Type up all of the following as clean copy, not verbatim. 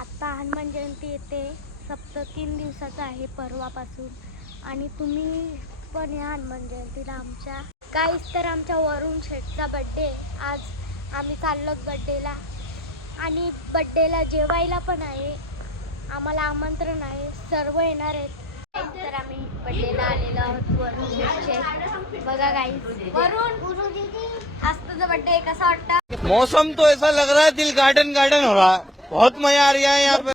आता हनुमान जयंती येते, सप्ताह 3 दिवसाचा आहे परवापासून, आणि तुम्ही पण या हनुमान जयंतीला आमच्या. काहीच तर आमच्या वरुण शेठचा बड्डे आज, आम्ही चाललो बड्डेला, आणि बड्डेला जेवायला पण आहे, आम्हाला आमंत्रण आहे, सर्व येणार आहेत. तर आम्ही बड्डेला आलेलो आहोत वरुण शेठचे. बघा गाईस, वरुण आज तुझा बड्डे आहे, कसा वाटतं? मौसम तो ऐसा लग रहा है दिल गार्डन गार्डन हो रहा है, बहुत मजा आ रहा है यहाँ पे.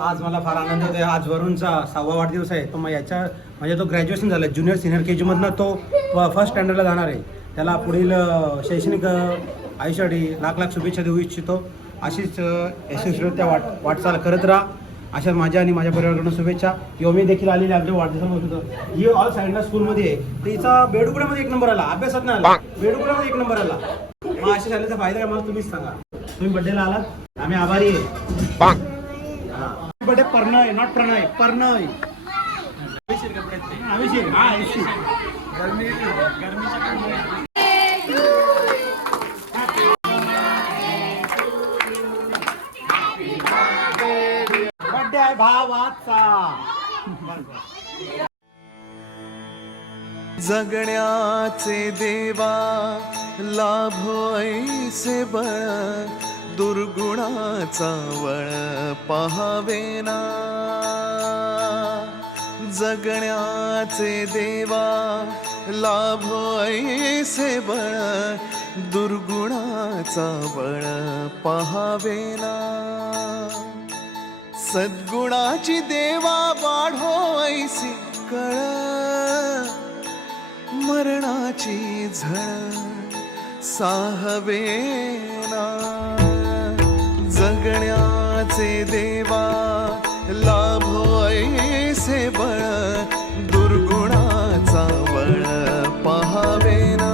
आज मला फार आनंद होतोय. आज वरुणचा 6वा वाढदिवस आहे. तो याच्या म्हणजे तो ग्रॅज्युएशन झालं, ज्युनियर सिनियर के जी मधनं तो फर्स्ट स्टँडर्डला जाणार आहे. त्याला पुढील शैक्षणिक आयुष्यासाठी लाख लाख शुभेच्छा देऊ इच्छितो. अशीच यशस्वी त्या वाटचाल करत राहा, अशा माझ्या आणि माझ्या परिवाराकडून शुभेच्छा. किंवा मी देखील आलेली आमच्या वाढदिवसामध्ये होतं. ही ऑल सायन्स स्कूलमध्ये आहे, तिचा बेडुकड्यामध्ये 1 नंबर आला, अभ्यासात नाही आला, बेडुकड्यामध्ये 1 नंबर आला. मग अशा शाळेचा फायदा काय मला तुम्हीच सांगा. तुम्ही बड्डेला आलात, आम्ही आभारी आहे. Birthday Pranay, not Pranay, Pranay. Birthday आहे भावाचा. जगण्याचे देवा लाभो ऐसे बळ, दुर्गुणाचा वळ पहावेना. जगण्याचे देवा लाभो ऐसे बळ, दुर्गुणाचा बळ पहावेना. सद्गुणाची देवा वाढो ऐसी कळ, मरणाची झळ साहवेना. जगण्याचे देवा लाभो ऐसे बळ, दुर्गुणाचा बळ पहावेना.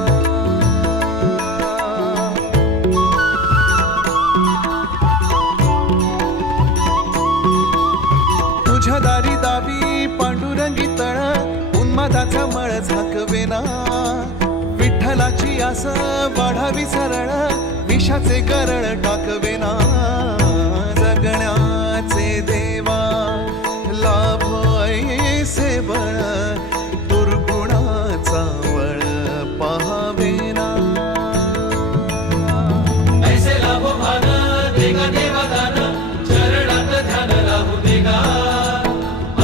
तुझ्या दारी दावी पांडुरंगी तळ, उन्मादाचा मळ झाकवेना. विठ्ठलाची आस वाढावी सरळ, विषाचे करळ टाकवेना. जगण्याचे देवा लाभो ऐसे बळ, दुर्गुणाचा वळ पहावेना. ऐसे लाभो भान देगा देवा दान, चरणात ध्यान लाभू देगा.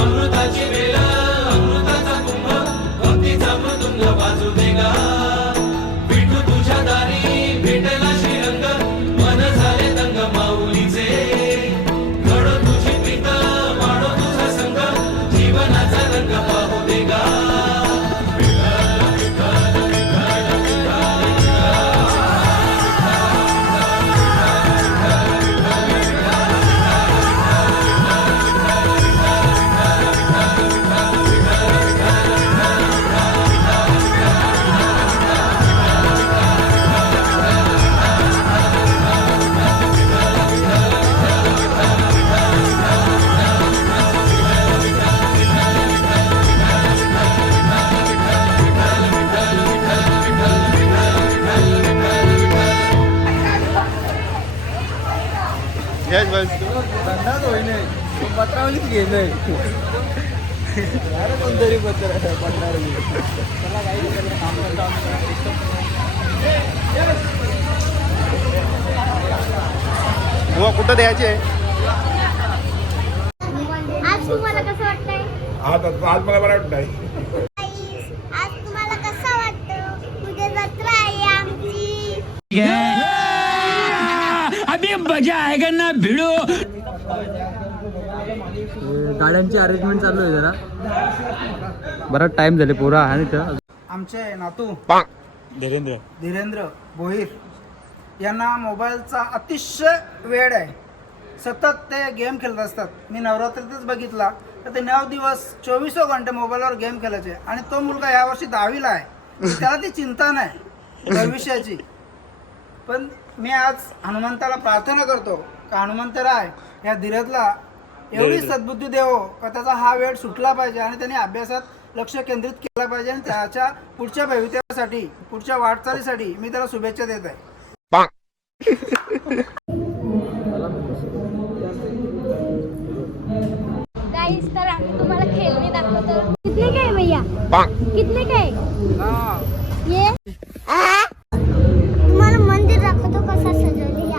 अमृताची वेळ अमृताचा कुंभ, भक्तीचा मृदुंग वाजू देगा. विठू तुझ्या दारी भेटला श्रीरंग, मन झाले दंग माऊलीचे. घडो तुझी प्रीत वाढो तुझा संग, जीवनाचा रंग पाहू देगा. पत्रावलीच घेणं कोणतरी पत्र पत्रावली. कुठं द्यायचे? आज तुम्हाला कसं वाटतंय? आज मला बरं वाटतंय. आज तुम्हाला कसं वाटतं? उद्या जत्रा आहे आमची. अभी मजा आएगा ना भिड़ो. गाड्यांची अरेंजमेंट चालू आहे जरा, बराच टाइम झाले पोरा. आणि आमचे नातू धीरेंद्र भोईर यांना मोबाईलचा अतिशय वेड आहे. सतत ते गेम खेळत असतात. मी नवरात्रीतच बघितला तर ते 9 दिवस 24 घंटे मोबाईलवर गेम खेळायचे. आणि तो मुलगा यावर्षी 10वीला आहे, त्याला ती चिंता नाही भविष्याची. पण मी आज हनुमंताला प्रार्थना करतो का हनुमंतराय या धीरजला एवढी सद्बुद्धी देवो का त्याचा हा वेळ सुटला पाहिजे आणि त्याने अभ्यासात लक्ष केंद्रित केला पाहिजे आणि त्याच्या पुढच्या भवितव्यासाठी पुढच्या वाटचालीसाठी मी त्याला शुभेच्छा देत आहे. गाइस तर आम्ही तुम्हाला खेळणी दाखवतो. कितने काय भैया कितने काय ये तुम्हाला मंदिर दाखवतो कसं सजवले या.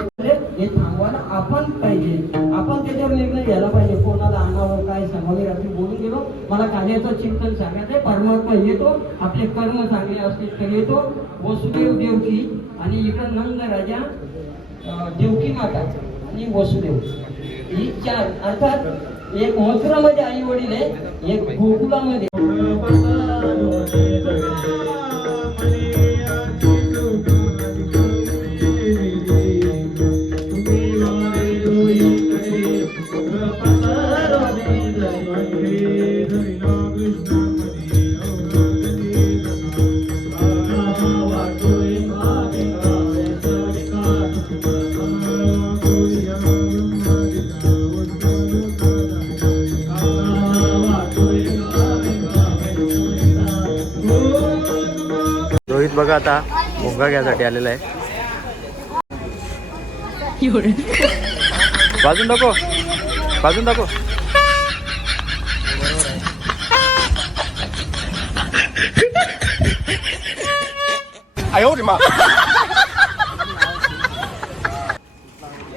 हे थांबवायला आपण पाहिजे, आपण त्याच्यावर निर्णय घ्यायला पाहिजे. कोणाला अंगावर काय सांगावे रात्री बोलून गेलो, मला कार्याचं चिंतन सांगायचंय. परमात्मा येतो, आपले कर्म चांगले असतील तर येतो. वसुदेव देवकी आणि इकडं नंद राजा, देवकी माता आणि वसुदेव ही चार, अर्थात एक मथुरामध्ये आई वडील आहे, एक गोकुलामध्ये. रोहित बघा आता भोंगा घ्यायसाठी आलेला आहे. बाजून दाखव, बाजून दाखव.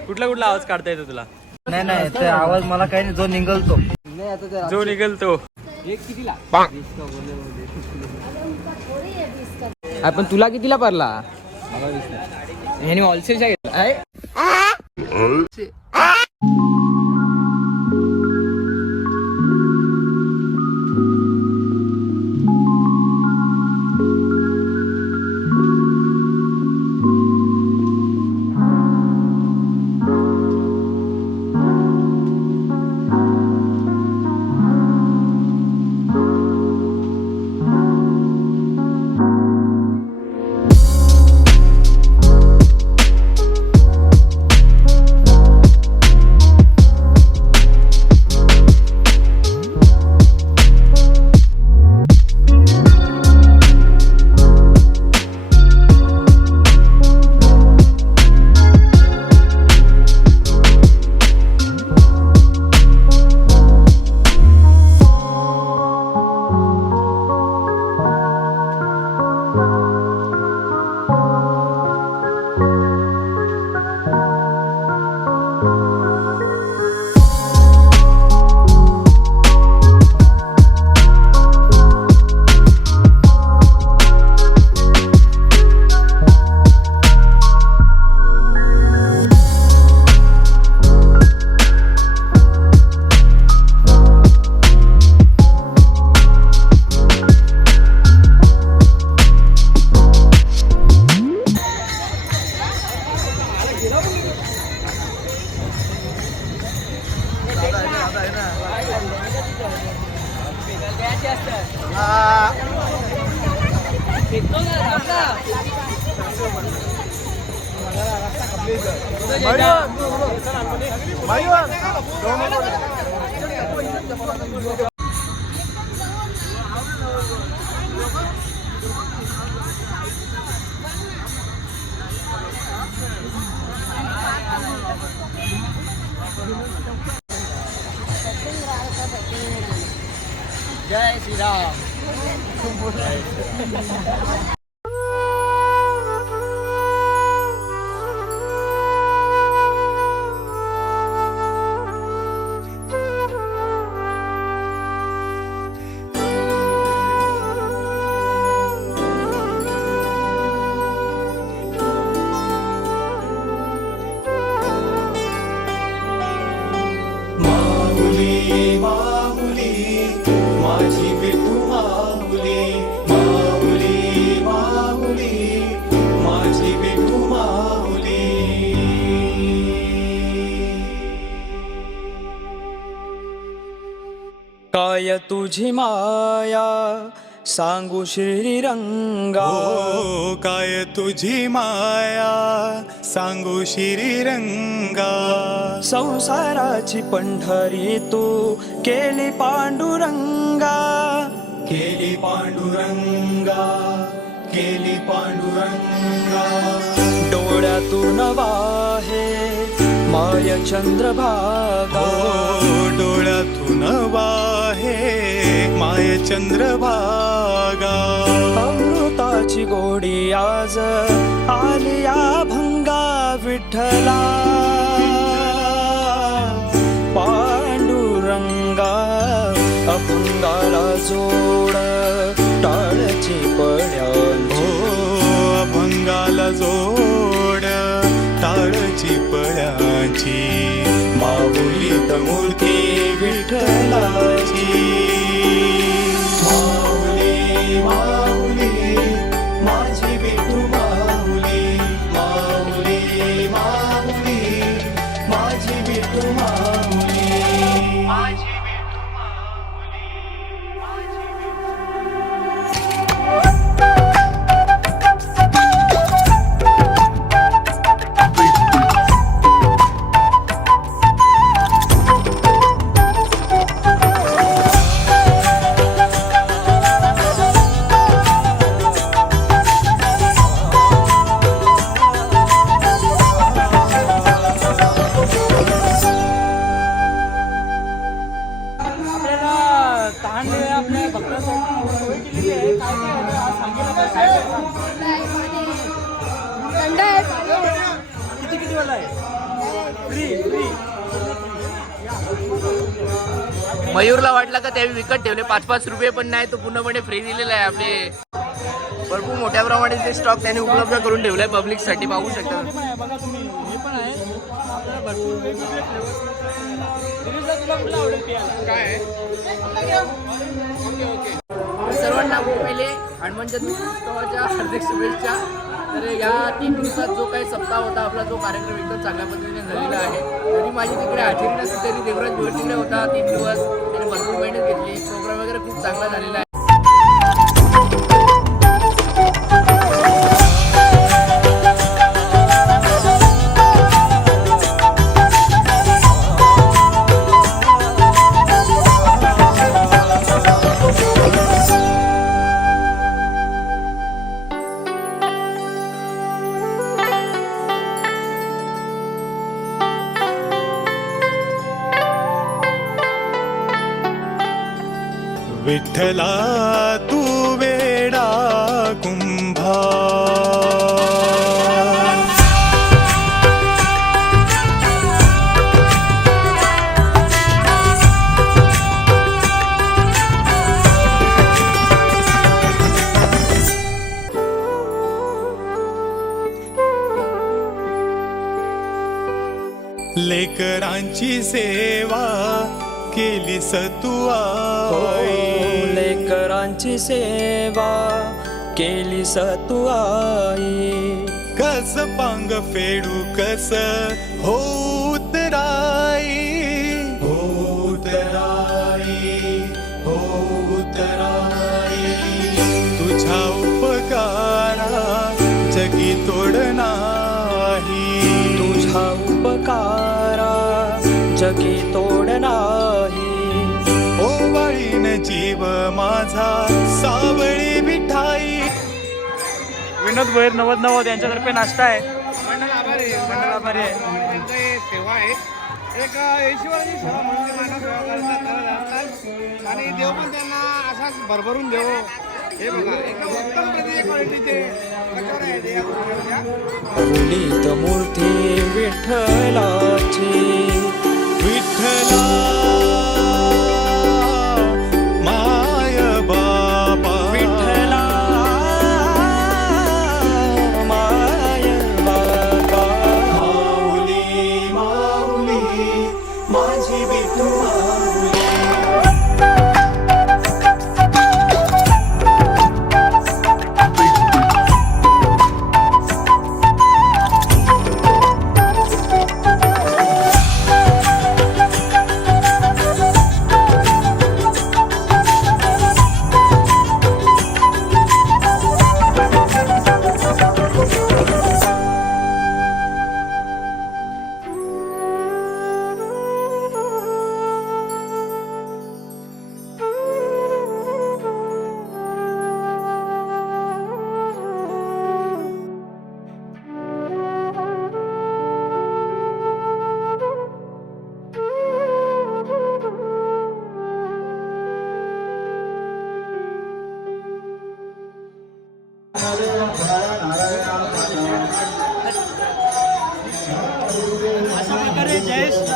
कुठला कुठला आवाज काढता येतो तुला? नाही ते आवाज मला काही नाही, जो निघलतो जो निघेल तो. पण तुला कितीला पडला? ह्याने होलसेलच्या घेतला आहे. जय श्री राम. माऊली माऊली माझी विठू माऊली, माऊली माऊली माझी विठू माऊली. काय तुझी माया सांगू श्रीरंगा हो काय तुझी माया सांगू श्रीरंगा संसाराची पंढरी तू केली पांडुरंगा केली पांडुरंगा केली पांडुरंगा डोळ्यातून वाहे माय चंद्रभागा हो डोळ्यातून वाहे माय चंद्रभागा अमृताची गोडी आज आलिया भंगा विठ्ठला पांडुरंगा अभंगाला जोड टाळची पड्यांची हो अभंगाला जोड टाळची पळ्याची माऊलीत मूर्ती विठ्ठलाची माऊली माऊली माझी विठू माऊली माऊली माऊली माझी विठू माऊली माझी विठू माऊली माझी मयूरला वाटलं का त्यावेळी विकत ठेवले 5-5 रुपये पण नाही तो पूर्णपणे फ्री दिलेला आहे. आपले भरपूर मोठ्या प्रमाणात ते स्टॉक त्याने उपलब्ध करून ठेवलाय पब्लिक साठी पाहू शकता. बघा तुम्ही हे पण आहे आपल्याला भरपूर वेगवेगळे फ्लेवर तुला कुठला आवडेल पियाला काय ओके सर्वांना पहिले हनुमान जयंती उत्सवाच्या हार्दिक शुभेच्छा. तर या 3 दिवसात जो काही सप्ताह होता आपला जो कार्यक्रम एकदम चांगल्या पद्धतीने झालेला आहे. तरी माझी तिकडे हजेरी नसली तरी देवराज भोयर तिकडे होता 3 दिवस त्याने भरपूर मेहनत घेतली. प्रोग्राम वगैरे खूप चांगला झालेला आहे. विठ्ठला तू वेडा कुंभा लेकरांची सेवा केली सतुआ लेकरांची सेवा केली सतू आई. कस पांग फेडू कस होत राई होत राई होत राई तुझ्या उपकारा जगी तोड नाही तुझा उपकारा जगी तोड नाही. ओवाळीन जीव माझा सावळी मिठाई. विनोद भोयर 90 यांच्यातर्फे नाश्ता आहे. मंडळ आभारी आहे. सेवा आहे एक 80 वर्षाची सेवा म्हणून ते मानव सेवा करतात आणि देव पण त्यांना असाच भरभरून देव. हे बघा एका उत्तम प्रतीचे क्वालिटीचे कचोऱ्या आहेत या गोष्टीच्या. फुलीत मूर्ती विठ्ठलाची विठ्ठला माय बाबा विठ्ठला माय बाबा माऊली माऊली माझी विठू माऊली.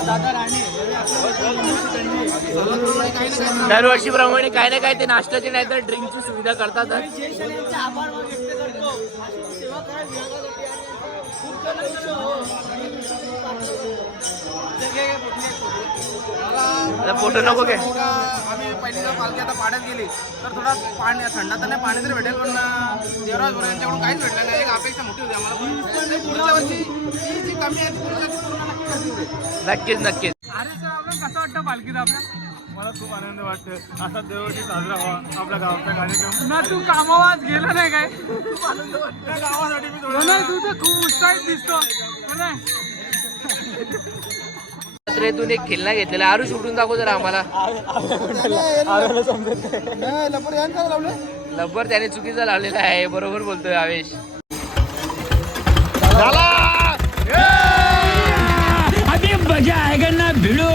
दादा राणे दरवर्षीप्रमाणे काही ना काही ते नाश्त्याची नाही तर ड्रिंकची सुविधा करतातच. आभार व्यक्त करतो सेवा करा विभागासाठी आणि खूप आता फोटो नको घे. आम्ही पहिली जर पालखी आता पाण्यात गेली तर थोडा पाणी थंडा तर नाही पाणी तरी भेटेल पण देवराज भोरे यांच्याकडून काहीच भेटलं नाही. एक अपेक्षा मोठी होती आम्हाला पण पुढच्या वर्षी ही जी कमी आहे ती पूर्ण नक्की करतील. नक्कीच नक्कीच. अरे सर आपल्याला कसं वाटतं पालखीचा आपल्या? मला खूप आनंद वाटतं असा देववर्षी साजरा व्हावा आपल्या गावचा कार्यक्रम. ना तू कामावर आज गेला नाही काय? खूप आनंद वाटतं गावासाठी मी थोडं नाही तू तर खूप उत्साहित दिसतो नाही. जत्रेतून एक खेळणं घेतलेलं आहे. आरुष उठून दाखव जरा आम्हाला. लब्बर त्याने चुकीचा लावलेला आहे. बरोबर बोलतोय आवेश. अभी मजा आएगा ना भिड़ो.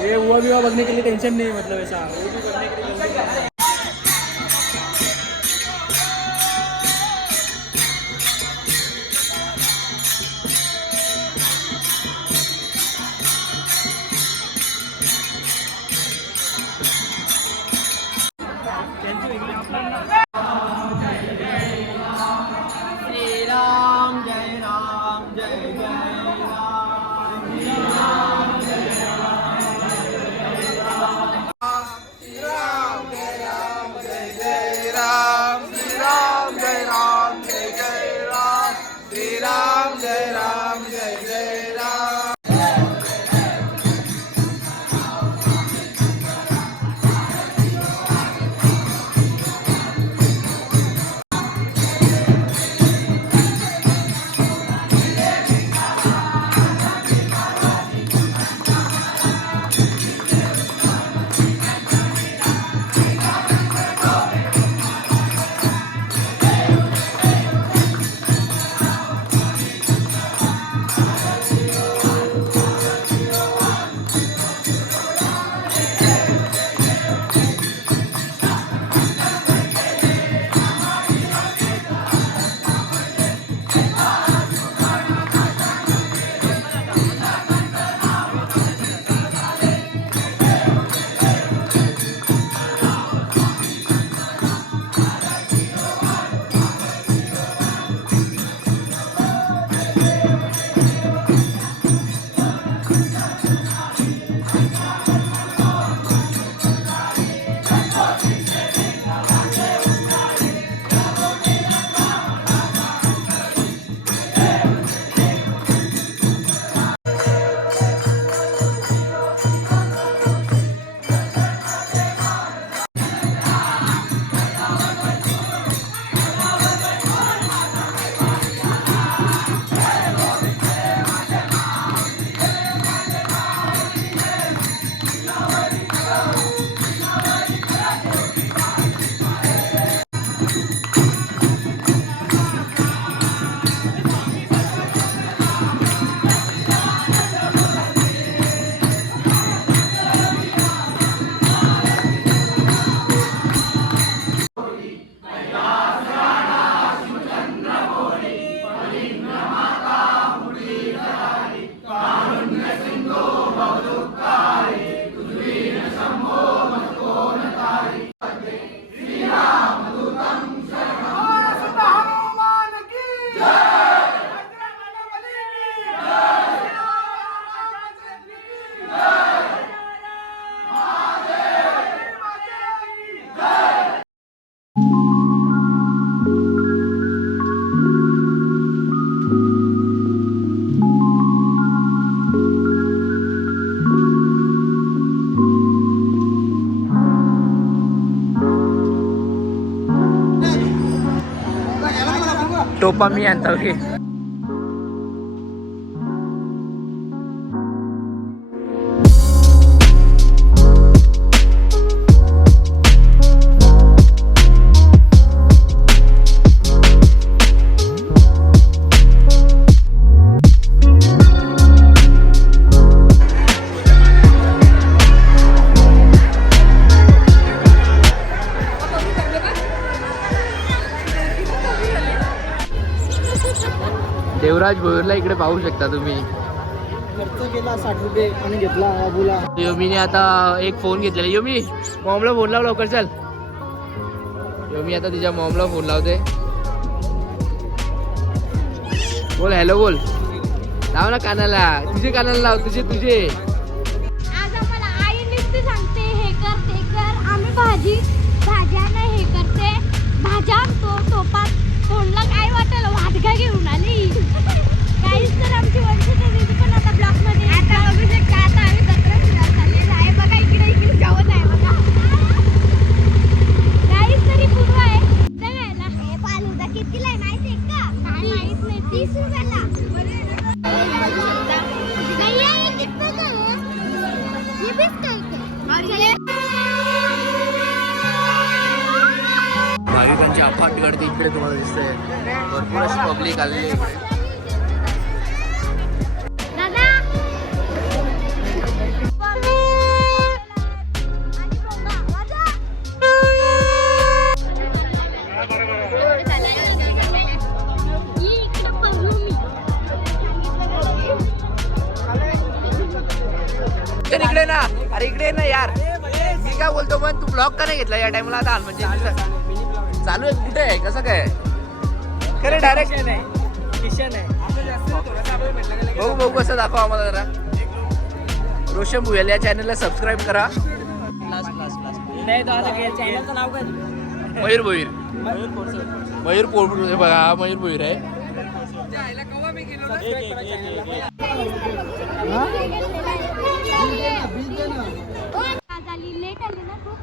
ये हुआ विवाह बनने के लिए टेंशन नहीं मतलब ऐसा वो भी करने के लिए टोपा मी आणता की देवराज भोईरला इकडे पाहू शकता तुम्ही. खर्च केला 60 रुपये आणि घेतला अबूला. योमीने आता एक फोन घेतलेला. योमी मॉमला फोन लाव लवकर चल. योमी आता तिच्या मॉमला फोन लावते. बोल हॅलो बोल. लाव ना कानाला. तुझे कानाला लाव. तुझे आज आम्हाला आई नुसती सांगते हे कर ते कर. आम्ही भाज्यानं हे करते. भाज्या आणतो टोपात. तोंडला काय वाटेल वाटका घेऊन आली. काहीच तर आमची वंशजा दीदी पण आता ब्लॉक मध्ये आता बघू शकता. आता आम्ही 17 झालेलं आहे बघा. इकडे जेवण आहे बघा. काहीच तरी पूर्व आहे बघायला. हे फालुदा कितीला आहे माहिती आहे का? माहित नाही. 30 रुपयाला. भैया ये कितना का है? ये 20 का है. और ये भाविकांची अफाट गर्दी इकडे तुम्हाला दिसते. भरपूर अशी पब्लिक आलेली आहे इकडे. दादा इकडे ना. अरे इकडे ना यार. मी काय बोलतो पण तू ब्लॉग का नाही घेतला या टाइमला? आता म्हणजे चालू आहे कुठे आहे कसं काय? खरे डायरेक्ट बघू बघू कसं दाखवा आम्हाला जरा. रोशन भुयाल या चॅनलला सबस्क्राईब करा. मयूर भोईर. मयूर पोळ बघा हा मयूर भोईर आहे. लेट आली ना खूप.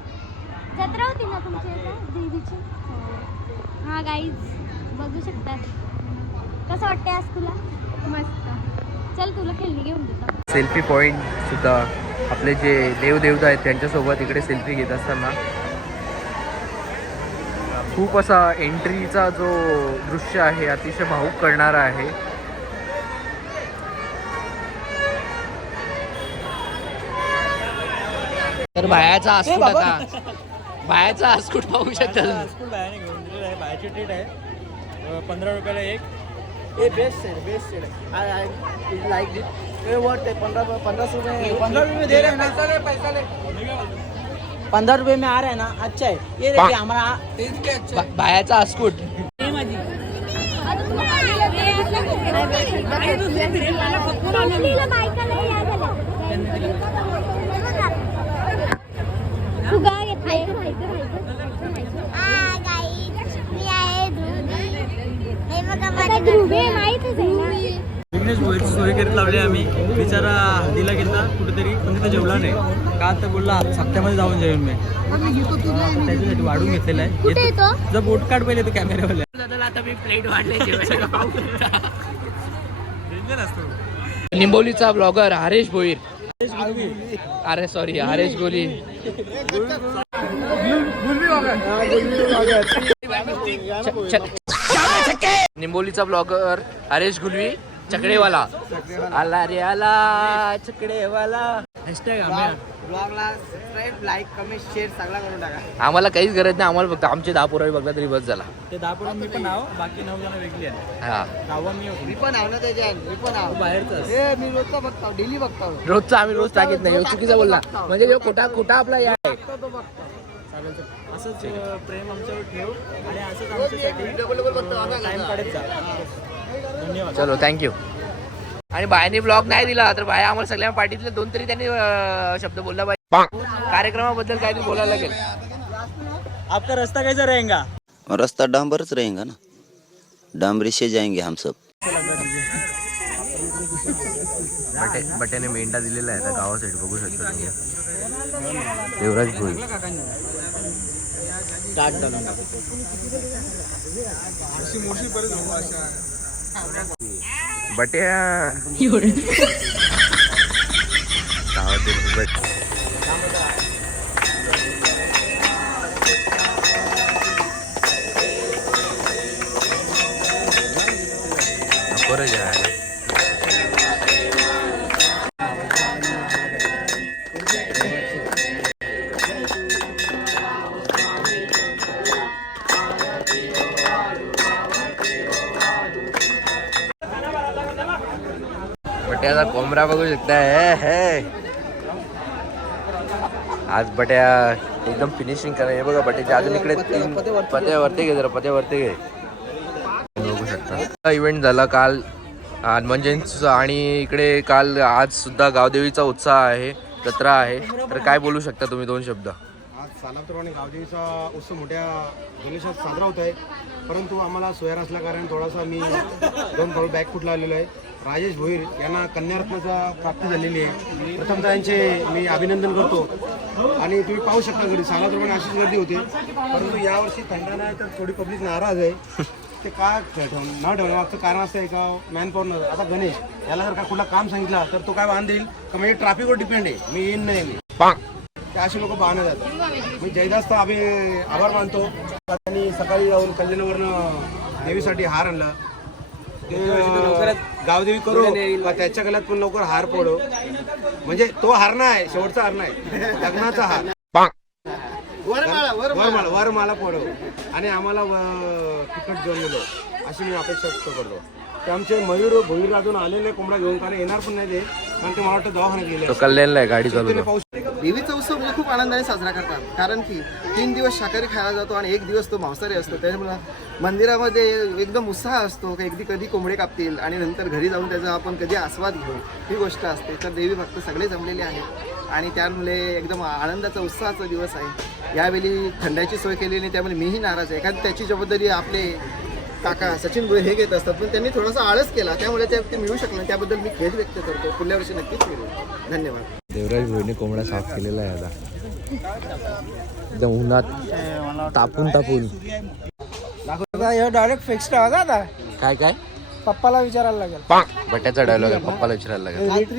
जत्रा होती ना तुमच्या इथं देवीची. हा गाईज बघू शकता. कसं वाटतंय आज तुला? मस्त. चल तुला खेळणी घेऊन देतो. सेल्फी पॉइंट सुद्धा आपले जे देवदेवता आहेत त्यांच्यासोबत इकडे सेल्फी घेत असताना खूप असा एंट्रीचा जो दृश्य आहे अतिशय भावुक करणारा आहे. तर बायाचा आस्कूट आता बायाचा आस्कूट पाहू शकता. बायाने घेऊन दिलेलं आहे. बायाची ट्रीट आहे 15 रुपयाला एक. ये बेस्ट है. आई लाइक दिस. ये वर्थ है. 15 रुपये में दे रहे हैं ना. पैसा ले 15 रुपये में आ रहा है ना. अच्छा है. ये देखिए हमारा बायाचा आस्कूट. विघ्नेश भोईरची सोय करीत लावली आम्ही. बिचारा हळदीला गेला कुठेतरी पण तिथे जेवला नाही. का तर बोलला सप्त्यामध्ये जाऊन जेवेन मी. त्याच्यासाठी वाढून घेतलेला आहे. जर बोट काढ पहिले तो कॅमेरावाला. आता मी प्लेट वाढले जेवायला. असतो निंबोलीचा ब्लॉगर हरेश भोईर. अरे सॉरी हरेश गोली. निंबोलीचा ब्लॉगर हरेश गुलवी चकडेवाला. आला रे आला चकडेवाला. ब्लॉगला सबस्क्राईब लाईक कमेंट शेअर सगळा करून टाका. आम्हाला काहीच गरज नाही. आम्हाला फक्त आमचे 10 पुरावे बघला तरी बस झाला. ते 10 पुढे मी पण नाव बाकी 9 जण वेगळी आहे. हा 10वा मी होतो. मी पण आव ना त्याच्यात. मी पण आव बाहेरच मी रोजचा बघतो. डेली बघतो. रोजचा आम्ही रोज टाकीत नाही. चुकीचा बोलला म्हणजे जो खोटा आपला या आहे. तो बघतो. असंच प्रेम आमच्यावर ठेव आणि असंच आमच्यासाठी टाइम काढत जा. धन्यवाद. चलो थँक्यू. आणि बायाने ब्लॉग नाही दिला तर बाया आम्हाला सगळ्या पार्टीतले 2 तरी त्यांनी शब्द बोलला पाहिजे. कार्यक्रमाबद्दल काहीतरी बोलायला लागेल. आपका रास्ता कैसा रहेगा? रास्ता डांबरच रहेगा ना. डांबरी से जाएंगे हम सब. बट्याने मेंढा दिलेला आहे आता गावासाठी बघू शकता तुम्ही. देवराज भोई बट्या बरं जायला बट्याचा कोंबडा बघू शकताय हे आज बट्या एकदम फिनिशिंग करा. हे बघा बट्याचे अजून इकडे 3 पत्यावरती घे, जरा पत्यावरती घे. बघू शकता इव्हेंट झाला काल हनुमान जयंतीचा आणि इकडे काल आज सुद्धा गावदेवीचा उत्साह आहे, जत्रा आहे. तर काय बोलू शकता तुम्ही 2 शब्द? आज सालापूर आणि गावदेवीचा उत्सव मोठ्या जल्लोषात साजरा होत आहे, परंतु आम्हाला सोया नसल्या कारण थोडासा मी 2 पाऊल बॅक फुटला आलेलो आहे. राजेश भोईर यांना कन्यारत्नाचा प्राप्ती झालेली आहे. प्रथमतः यांचे मी अभिनंदन करतो. आणि तुम्ही पाहू शकता घरी सालापूरमध्ये अशीच गर्दी होती, परंतु यावर्षी थंडा नाही तर थोडी पब्लिक नाराज आहे. ते का न ठेवण्यामागचं कारण असं आहे का मॅनपॉवर न. आता गणेश याला जर का कुठला काम सांगितलं तर तो काय बांध देईल का म्हणजे ट्रॅफिकवर डिपेंड आहे, मी येईन नाही मी ते असे लोक पाहणं जातात. मी जयदासचा आभार मानतो. त्यांनी सकाळी जाऊन कल्याणवरनं देवीसाठी हार आणला. ते गावदेवी करू का त्याच्या गळ्यात पण लवकर हार पडो, म्हणजे तो हार नाही, शेवटचा हार नाही, लग्नाचा हार वरमाला पडो आणि आम्हाला तिकट घेऊन दिलो अशी मी अपेक्षा करतो. ते आमचे मयूर भोईर अजून आलेले कोंबडा घेऊन कारण येणार पण नाही ते, कारण ते मला वाटतं दवाखान्यात गेले. कल्याणला आहे गाडी चालू. देवीचा उत्सव म्हणजे खूप आनंदाने साजरा करतात, कारण की 3 दिवस शाकाहारी खायला जातो आणि 1 दिवस तो मांसाहारी असतो. त्याच्यामुळे मंदिरामध्ये एकदम उत्साह असतो की कधी कोंबडे कापतील आणि नंतर घरी जाऊन त्याचा आपण कधी आस्वाद घेऊ, ही गोष्ट असते. तर देवी भक्त सगळे जमलेले आहेत आणि त्यामुळे एकदम आनंदाचा उत्साहाचा दिवस आहे. यावेळी थंड्याची सोय केली नाही, त्यामुळे मीही नाराज आहे, कारण त्याची जबाबदारी आपले काका सचिन भोईर हे घेत असतात, पण त्यांनी थोडासा आळस केला त्यामुळे ते मिळू शकलं. त्याबद्दल मी खेद व्यक्त करतो. पुढल्या वर्षी नक्कीच मिळू. धन्यवाद. देवराज भोईरने कोंबडा साफ केलेला आहे आता एकदम उन्हात तापून डायरेक्ट फिक्स्ड आहे आता. काय पप्पाला विचारायला लागेल. बट्याचा डायलॉग आहे, पप्पाला विचारायला लागेल.